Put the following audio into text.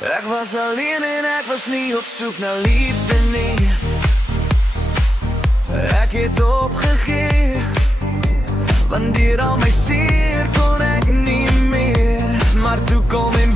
Ek was alleen en ek was nie op soek na liefde nie. Ek het opgegee, want deur al my seer kon ek nie meer. Maar toe kom en